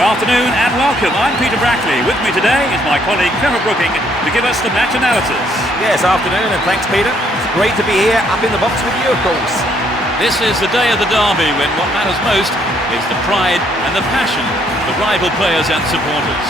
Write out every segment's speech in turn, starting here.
Good afternoon and welcome. I'm Peter Brackley. With me today is my colleague Trevor Brooking to give us the match analysis. Yes, afternoon, and thanks, Peter. It's great to be here up in the box with you, of course. This is the day of the derby when what matters most is the pride and the passion of the rival players and supporters.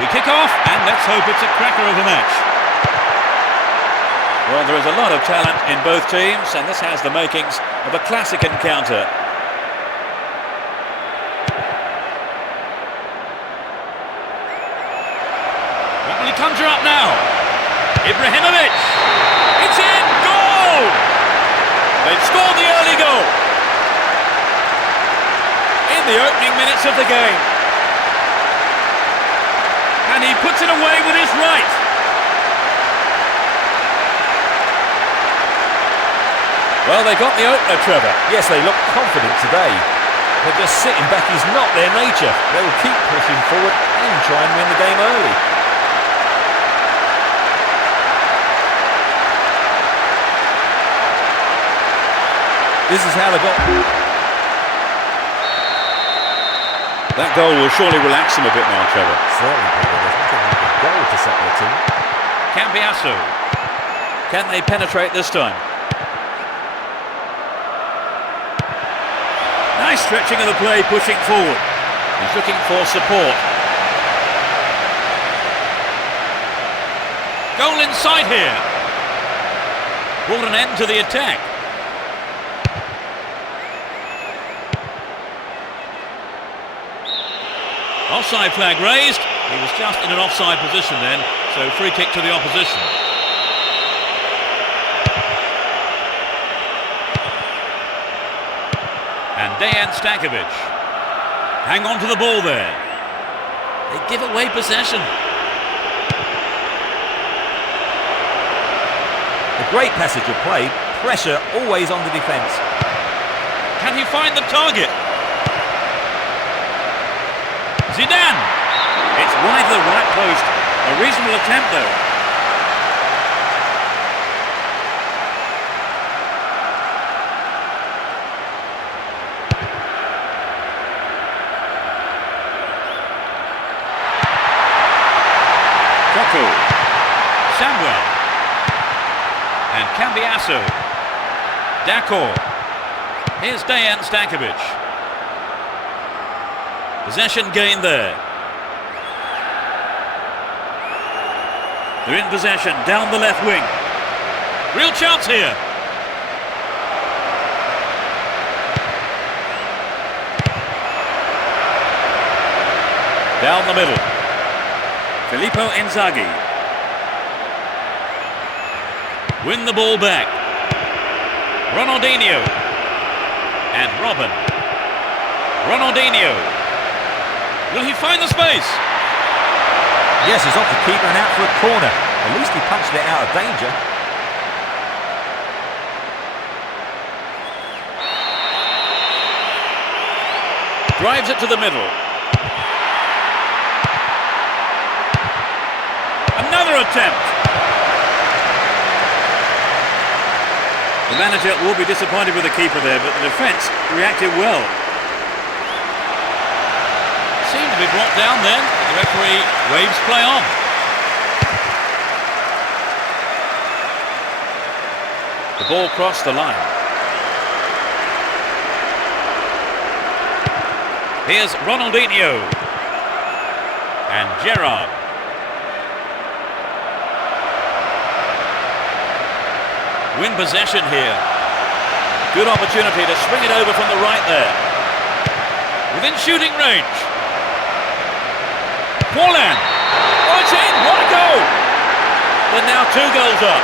We kick off, and let's hope it's a cracker of a match. Well, there is a lot of talent in both teams, and this has the makings of a classic encounter. What will he conjure up now? Ibrahimovic! It's in! Goal! They've scored the early goal in the opening minutes of the game. And he puts it away with his right. Well, they got the opener, Trevor. Yes, they look confident today. But just sitting back is not their nature. They'll keep pushing forward and try and win the game early. This is how they got... That goal will surely relax them a bit now, Trevor. Certainly, Peter. There's nothing like a goal to set their team. Cambiasso. Can they penetrate this time? Nice stretching of the play, pushing forward. He's looking for support. Goal in sight here. Brought an end to the attack. Offside flag raised. He was just in an offside position then, so free kick to the opposition. And Dejan Stankovic. Hang on to the ball there. They give away possession. A great passage of play. Pressure always on the defence. Can he find the target? Zidane! It's wide to the right post. A reasonable attempt though. Coco. Samuel. And Cambiasso. D'accord. Here's Dejan Stankovic. Possession gained there. They're in possession, down the left wing. Real chance here. Down the middle. Filippo Inzaghi. Win the ball back. Ronaldinho. And Robin. Ronaldinho. Will he find the space? Yes, he's off the keeper and out for a corner. At least he punched it out of danger. Drives it to the middle. Another attempt. The manager will be disappointed with the keeper there, but the defence reacted well. Seemed to be brought down then, but the referee waves play on. The ball crossed the line. Here's Ronaldinho. And Gerrard. Win possession here. Good opportunity to swing it over from the right there. Within shooting range. Paulan. Oh, it's in. What a goal. They're now 2 goals up.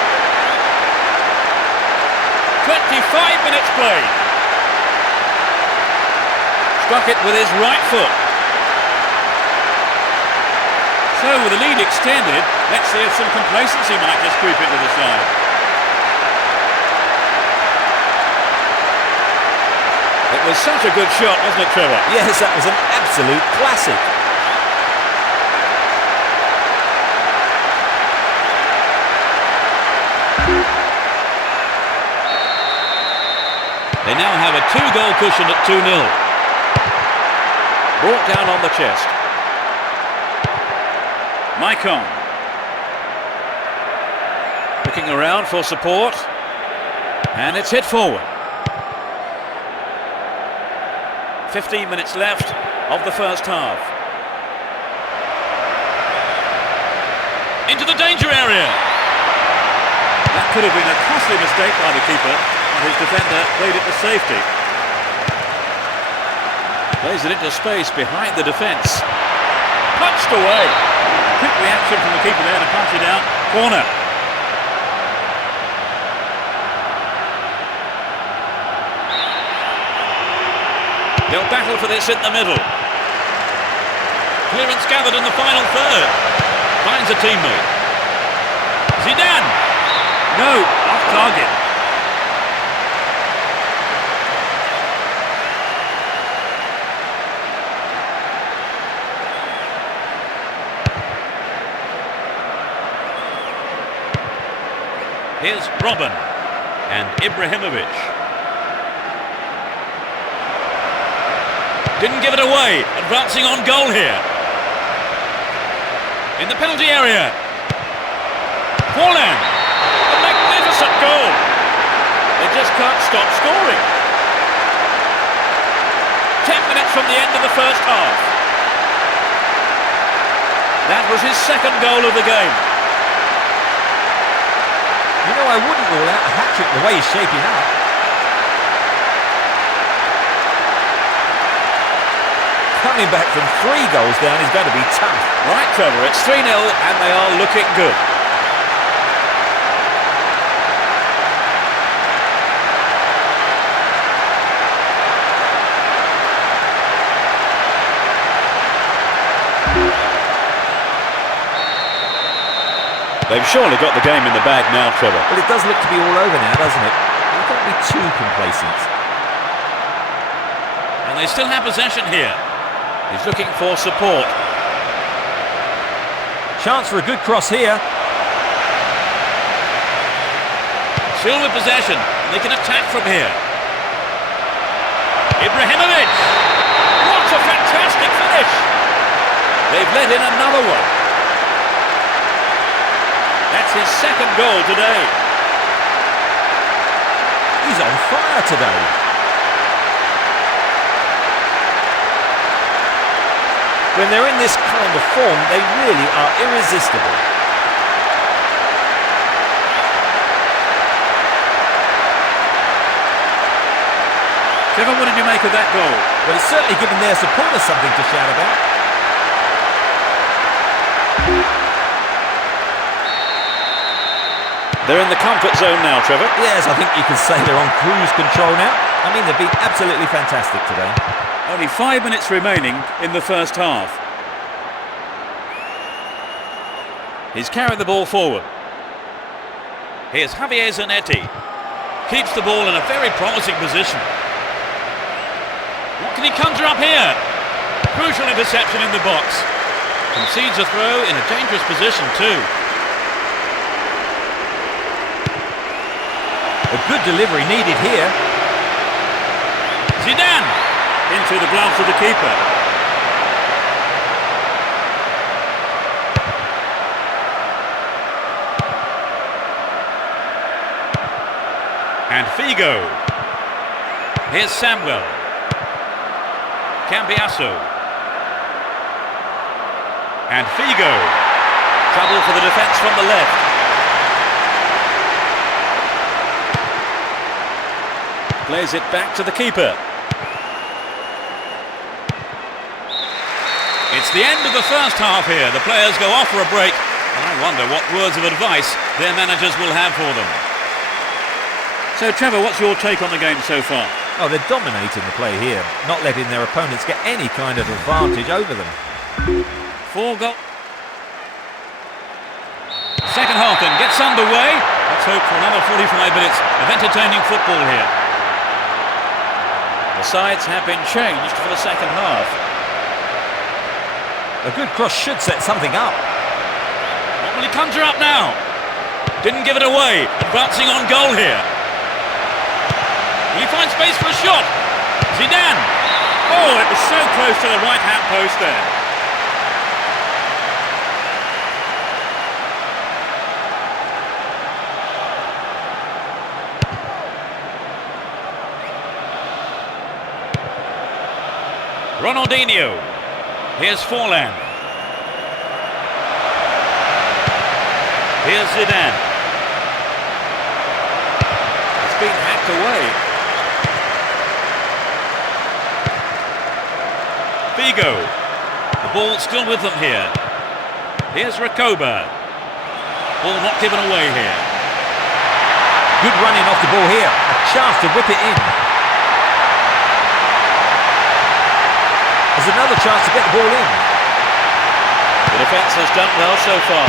25 minutes played. Struck it with his right foot. So with the lead extended, let's see if some complacency might just creep into the side. It was such a good shot, wasn't it, Trevor? Yes, that was an absolute classic. They now have a 2-goal cushion at 2-0. Brought down on the chest. Maicon. Looking around for support. And it's hit forward. 15 minutes left of the first half. Into the danger area. That could have been a costly mistake by the keeper, and his defender played it to safety. Plays it into space behind the defence. Punched away. Quick reaction from the keeper there to punch it out. Corner. They'll battle for this in the middle. Clearance gathered in the final third. Finds a teammate. Zidane. No, off target. Here's Robin and Ibrahimovic. Didn't give it away, advancing on goal here. In the penalty area. Forlan. A magnificent goal. They just can't stop scoring. 10 minutes from the end of the first half. That was his second goal of the game. You know, I wouldn't rule out a hat-trick the way he's shaping up. Coming back from 3 goals down is going to be tough. Right, Trevor, it's 3-0 and they are looking good. They've surely got the game in the bag now, Trevor. Well, it does look to be all over now, doesn't it? You can't be too complacent. And they still have possession here. He's looking for support. Chance for a good cross here. Still with possession. They can attack from here. Ibrahimovic. What a fantastic finish. They've let in another one. That's his second goal today. He's on fire today. When they're in this kind of form, they really are irresistible. Trevor, what did you make of that goal? Well, it's certainly given their supporters something to shout about. They're in the comfort zone now, Trevor. Yes, I think you can say they're on cruise control now. I mean, they've been absolutely fantastic today. Only 5 minutes remaining in the first half. He's carried the ball forward. Here's Javier Zanetti. Keeps the ball in a very promising position. What can he conjure up here? Crucial interception in the box. Concedes a throw in a dangerous position too. A good delivery needed here. Zidane into the gloves of the keeper. And Figo. Here's Samuel. Cambiasso. And Figo. Trouble for the defence from the left. Plays it back to the keeper. It's the end of the first half here. The players go off for a break, and I wonder what words of advice their managers will have for them. So, Trevor, what's your take on the game so far? Oh, they're dominating the play here, not letting their opponents get any kind of advantage over them. 4 goals. Second half then gets underway. Let's hope for another 45 minutes of entertaining football here. The sides have been changed for the second half. A good cross should set something up. What will he conjure up now? Didn't give it away. Advancing on goal here. Will he find space for a shot? Zidane. Oh, it was so close to the right-hand post there. Ronaldinho. Here's Forlan. Here's Zidane. It's been hacked away. Figo. The ball still with them here. Here's Recoba. Ball not given away here. Good running off the ball here. A chance to whip it in. There's another chance to get the ball in. The defence has done well so far.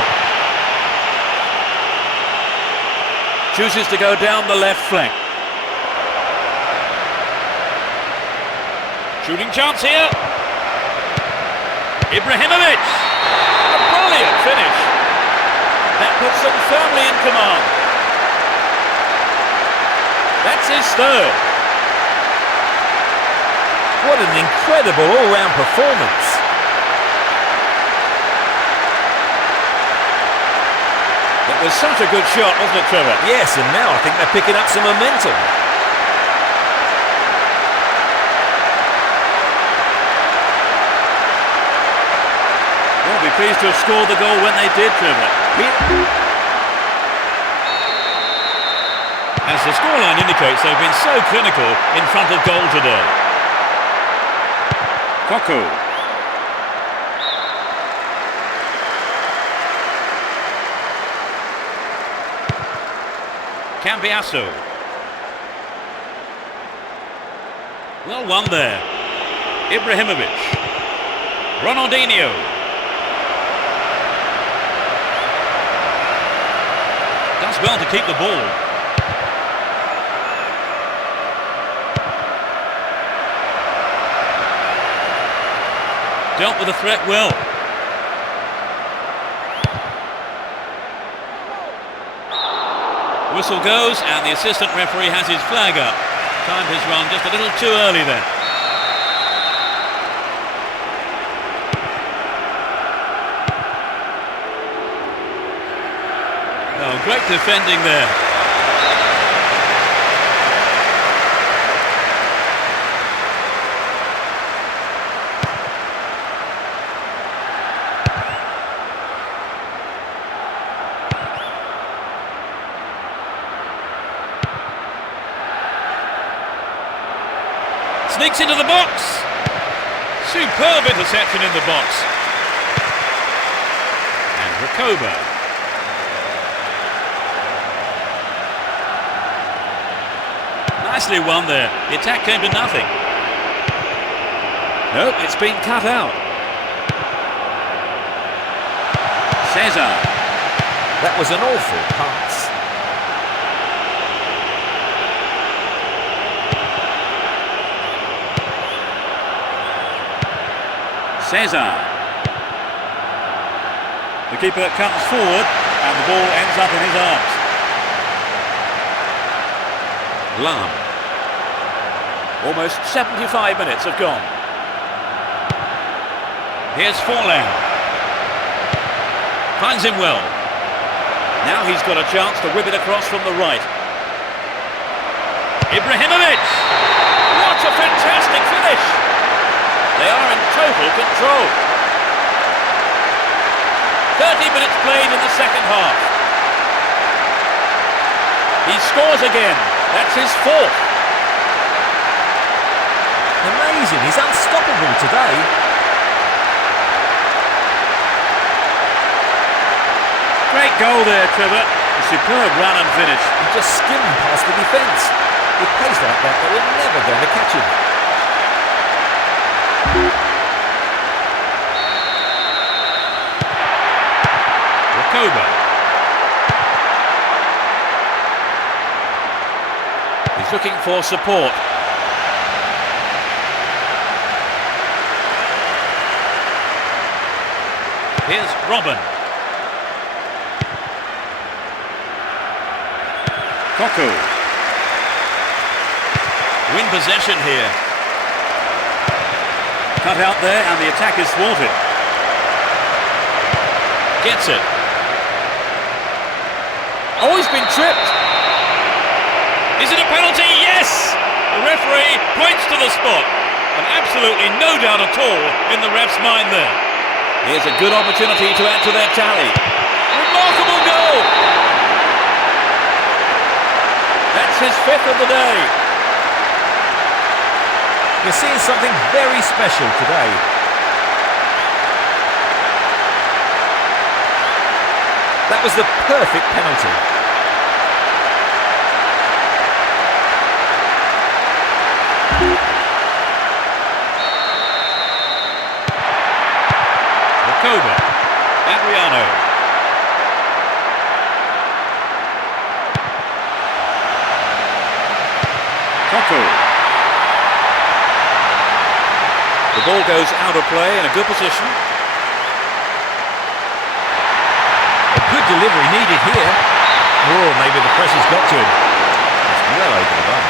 Chooses to go down the left flank. Shooting chance here. Ibrahimovic. A brilliant finish. That puts them firmly in command. That's his third. What an incredible all-round performance. It was such a good shot, wasn't it, Trevor? Yes, and now I think they're picking up some momentum. They'll be pleased to have scored the goal when they did, Trevor. As the scoreline indicates, they've been so clinical in front of goal today. Coco. Cambiasso. Well won there. Ibrahimovic. Ronaldinho. Does well to keep the ball. Dealt with the threat well. Whistle goes and the assistant referee has his flag up. Timed his run just a little too early then. Oh, great defending there. Sneaks into the box. Superb interception in the box. And Recoba. Nicely won there. The attack came to nothing. Nope, it's been cut out. Cesar. That was an awful pass. Cesar. The keeper comes forward and the ball ends up in his arms. Lam. Almost 75 minutes have gone. Here's Forlan. Finds him well. Now he's got a chance to whip it across from the right. Ibrahimovic! What a fantastic finish! They are in total control. 30 minutes played in the second half. He scores again. That's his fourth. Amazing, he's unstoppable today. Great goal there, Trevor. A superb run and finish. He just skimmed past the defence. With pace like that, they were never going to catch him. Koba. He's looking for support. Here's Robin. Koku. Win possession here. Cut out there and the attack is thwarted. Gets it. Oh, he's been tripped. Is it a penalty? Yes! The referee points to the spot. And absolutely no doubt at all in the ref's mind there. Here's a good opportunity to add to their tally. Remarkable goal! That's his fifth of the day. You're seeing something very special today. That was the perfect penalty. Koba. Adriano. Koku. The ball goes out of play in a good position. Good delivery needed here. Oh, maybe the pressure's got to him. It's well over the bar.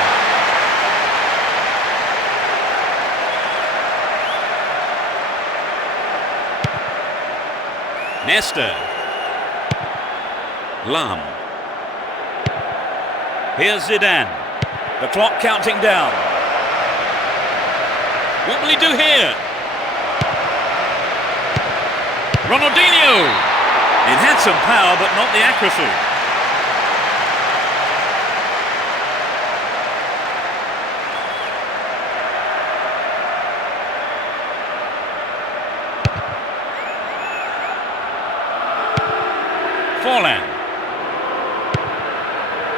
Nesta. Lam. Here's Zidane. The clock counting down. What will he do here? Ronaldinho. It had some power, but not the accuracy. Forlan.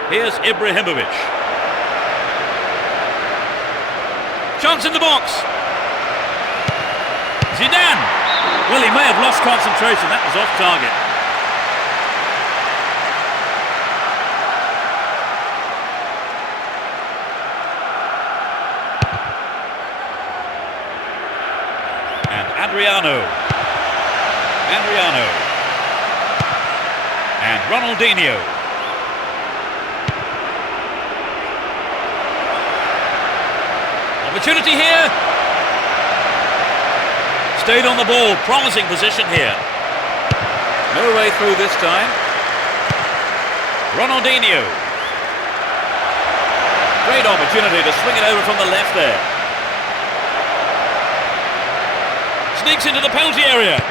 Here's Ibrahimovic. Chance in the box. Zidane. Well, he may have lost concentration. That was off target. And Adriano. And Ronaldinho. Opportunity here. Stayed on the ball, promising position here. No way through this time. Ronaldinho. Great opportunity to swing it over from the left there. Sneaks into the penalty area.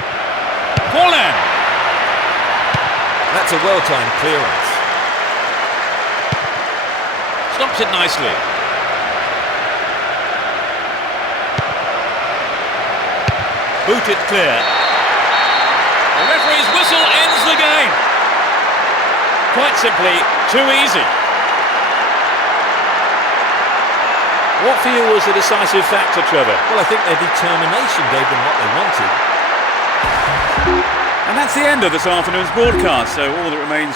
Forlan. That's a well-timed clearance. Stops it nicely. Booted clear. The referee's whistle ends the game. Quite simply, too easy. What for you was the decisive factor, Trevor? Well, I think their determination gave them what they wanted. And that's the end of this afternoon's broadcast, so all that remains